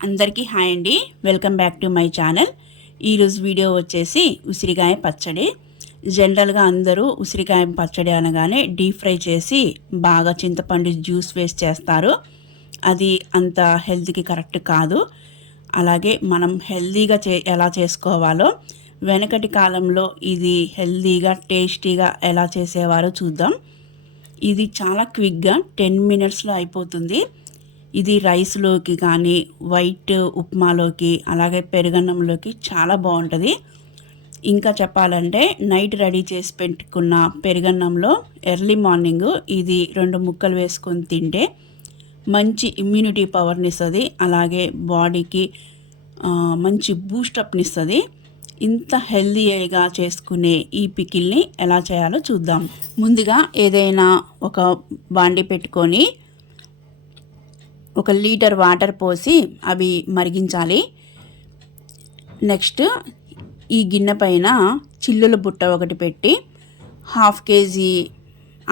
అందరికీ హాయ్ అండి. Welcome back to my channel. ఈరోజు వీడియో వచ్చేసి ఉసిరికాయ పచ్చడి. జనరల్గా అందరూ ఉసిరికాయ పచ్చడి అనగానే డీప్ ఫ్రై చేసి బాగా చింతపండు జ్యూస్ వేస్ట్ చేస్తారు. అది అంత హెల్త్కి కరెక్ట్ కాదు. అలాగే మనం హెల్తీగా ఎలా చేసుకోవాలో వెనకటి కాలంలో ఇది హెల్తీగా టేస్టీగా ఎలా చేసేవారో చూద్దాం. ఇది చాలా క్విక్గా 10 మినిట్స్లో అయిపోతుంది. ఇది రైస్లోకి కానీ వైట్ ఉప్మాలోకి అలాగే పెరుగన్నంలోకి చాలా బాగుంటుంది. ఇంకా చెప్పాలంటే నైట్ రెడీ చేసి పెట్టుకున్న పెరుగన్నంలో ఎర్లీ మార్నింగ్ ఇది 2 ముక్కలు వేసుకొని తింటే మంచి ఇమ్యూనిటీ పవర్ని ఇస్తుంది. అలాగే బాడీకి మంచి బూస్టప్ని ఇస్తుంది. ఇంత హెల్తీగా చేసుకునే ఈ పికిల్ని ఎలా చేయాలో చూద్దాం. ముందుగా ఏదైనా ఒక బాండి పెట్టుకొని 1 లీటర్ వాటర్ పోసి అవి మరిగించాలి. నెక్స్ట్ ఈ గిన్నె పైన చిల్లుల బుట్ట ఒకటి పెట్టి 1/2 కేజీ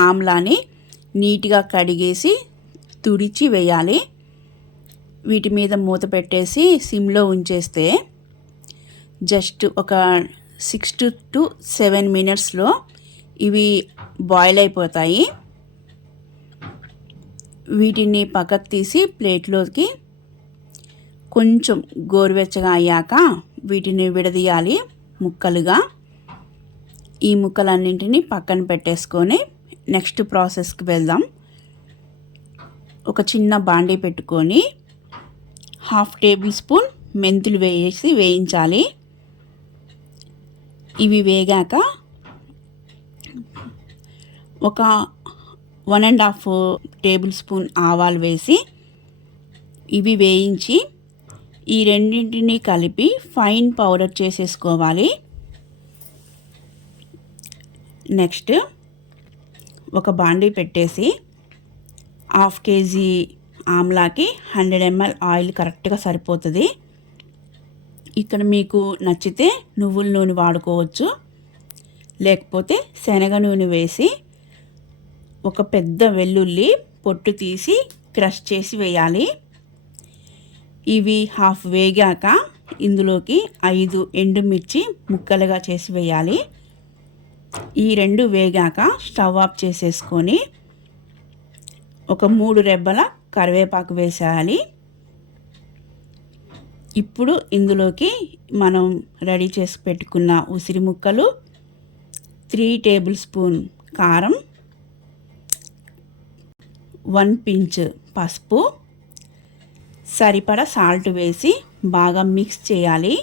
ఆమ్లాని నీట్గా కడిగేసి తుడిచి వేయాలి. వీటి మీద మూత పెట్టేసి సిమ్లో ఉంచేస్తే జస్ట్ ఒక 6 to 7 మినిట్స్లో ఇవి బాయిల్ అయిపోతాయి. వీటిని పక్కకు తీసి ప్లేట్లోకి కొంచెం గోరువెచ్చగా అయ్యాక వీటిని విడదీయాలి ముక్కలుగా. ఈ ముక్కలన్నింటినీ పక్కన పెట్టేసుకొని నెక్స్ట్ ప్రాసెస్కి వెళ్దాం. ఒక చిన్న బాండీ పెట్టుకొని 1/2 టేబుల్ స్పూన్ మెంతులు వేసి వేయించాలి. ఇవి వేగాక ఒక 1.5 టేబుల్ స్పూన్ ఆవాలు వేసి ఇవి వేయించి ఈ రెండింటిని కలిపి ఫైన్ పౌడర్ చేసేసుకోవాలి. నెక్స్ట్ ఒక బాండీ పెట్టేసి 1/2 కేజీ ఆమ్లాకి 100 ml ఆయిల్ కరెక్ట్గా సరిపోతుంది. ఇక్కడ మీకు నచ్చితే నువ్వుల నూనె వాడుకోవచ్చు, లేకపోతే శనగ నూనె వేసి ఒక పెద్ద వెల్లుల్లి పొట్టు తీసి క్రష్ చేసి వేయాలి. ఇవి 1/2 వేగాక ఇందులోకి 5 ఎండుమిర్చి ముక్కలుగా చేసి వేయాలి. ఈ 2 వేగాక స్టవ్ ఆఫ్ చేసేసుకొని ఒక 3 రెబ్బల కరివేపాకు వేసేయాలి. ఇప్పుడు ఇందులోకి మనం రెడీ చేసి పెట్టుకున్న ఉసిరి ముక్కలు, 3 టేబుల్ స్పూన్ కారం, 1 పించ్ పసుపు, సరిపడా సాల్ట్ వేసి బాగా మిక్స్ చేయాలి.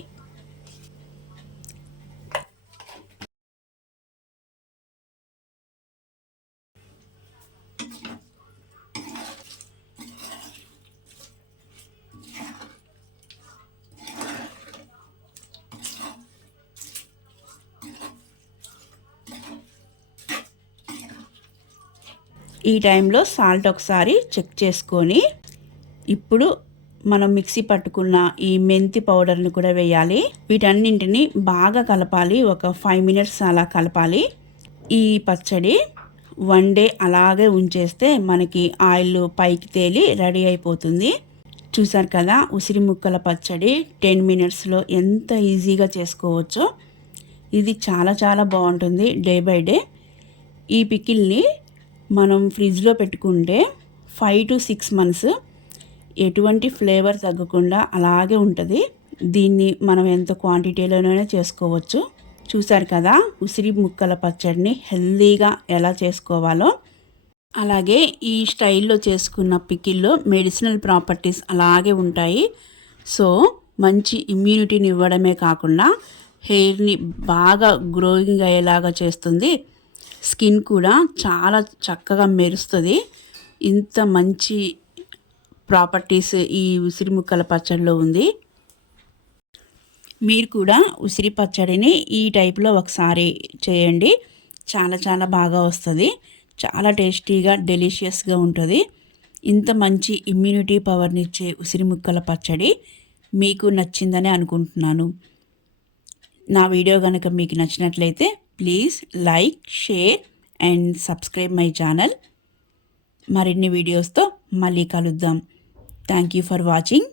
ఈ టైంలో సాల్ట్ ఒకసారి చెక్ చేసుకొని ఇప్పుడు మనం మిక్సీ పట్టుకున్న ఈ మెంతి పౌడర్ని కూడా వేయాలి. వీటన్నింటిని బాగా కలపాలి. ఒక 5 మినిట్స్ అలా కలపాలి. ఈ పచ్చడి 1 డే అలాగే ఉంచేస్తే మనకి ఆయిల్ పైకి తేలి రెడీ అయిపోతుంది. చూసారు కదా, ఉసిరి ముక్కల పచ్చడి 10 మినిట్స్లో ఎంత ఈజీగా చేసుకోవచ్చో. ఇది చాలా చాలా బాగుంటుంది. డే బై డే ఈ పికిల్ని మనం ఫ్రిడ్జ్లో పెట్టుకుంటే 5 to 6 months ఎటువంటి ఫ్లేవర్ తగ్గకుండా అలాగే ఉంటుంది. దీన్ని మనం ఎంత క్వాంటిటీలోనే చేసుకోవచ్చు. చూసారు కదా, ఉసిరి ముక్కల పచ్చడిని హెల్తీగా ఎలా చేసుకోవాలో. అలాగే ఈ స్టైల్లో చేసుకున్న పికిల్లో మెడిసినల్ ప్రాపర్టీస్ అలాగే ఉంటాయి. సో మంచి ఇమ్యూనిటీని ఇవ్వడమే కాకుండా హెయిర్ని బాగా గ్రోయింగ్ అయ్యేలాగా చేస్తుంది. స్కిన్ కూడా చాలా చక్కగా మెరుస్తుంది. ఇంత మంచి ప్రాపర్టీస్ ఈ ఉసిరి ముక్కల పచ్చడిలో ఉంది. మీరు కూడా ఉసిరి పచ్చడిని ఈ టైప్లో ఒకసారి చేయండి. చాలా చాలా బాగా వస్తుంది. చాలా టేస్టీగా డెలిషియస్గా ఉంటుంది. ఇంత మంచి ఇమ్యూనిటీ పవర్ని ఇచ్చే ఉసిరి ముక్కల పచ్చడి మీకు నచ్చిందని అనుకుంటున్నాను. నా వీడియో కనుక మీకు నచ్చినట్లయితే please like, share and subscribe my channel. మరిన్ని వీడియోస్తో మళ్ళీ కలుద్దాం. Thank you for watching.